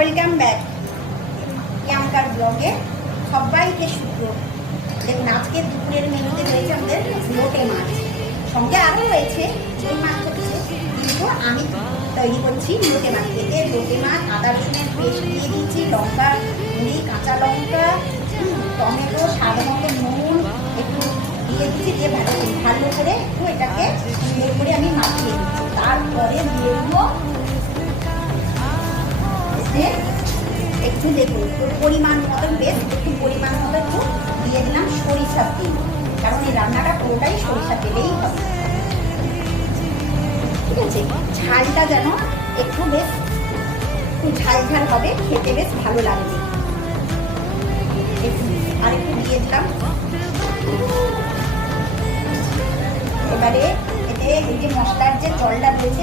Welcome back প্রিয়াঙ্কার ব্লগে সবাইকে শুক্র। দেখুন আজকে দুপুরের মেনুতে রয়েছে আমাদের লোটে মাছ, সঙ্গে আরও রয়েছে ওই মাছ হচ্ছে, কিন্তু আমি তৈরি করছি লোটে মাছ। এতে লোটে মাছ আদা রসুনের পেস্ট দিয়ে দিচ্ছি, লঙ্কা গুঁড়ি, কাঁচা লঙ্কা, টমেটো, স্বাদ মতো নুন একটু দিয়ে দিচ্ছি, দিয়ে ভালো করে একটু এটাকে সুন্দর করে আমি মাখিয়ে দিচ্ছি। তারপরে দিয়ে দেবো একটু দেখুন পরিমাণ মতন, বেশ একটু পরিমাণ মতো একটু দিয়ে দিলাম সরিষার তেল, কারণ এই রান্নাটা পুরোটাই সরিষার তেলেই হবে। ঠিক আছে, ঝালটা যেন একটু বেশ একটু ঝাল ঝাল হবে, খেতে বেশ ভালো লাগবে। আর একটু দিয়ে দিলাম। এবারে এতে এই যে মশলার যে জলটা রয়েছে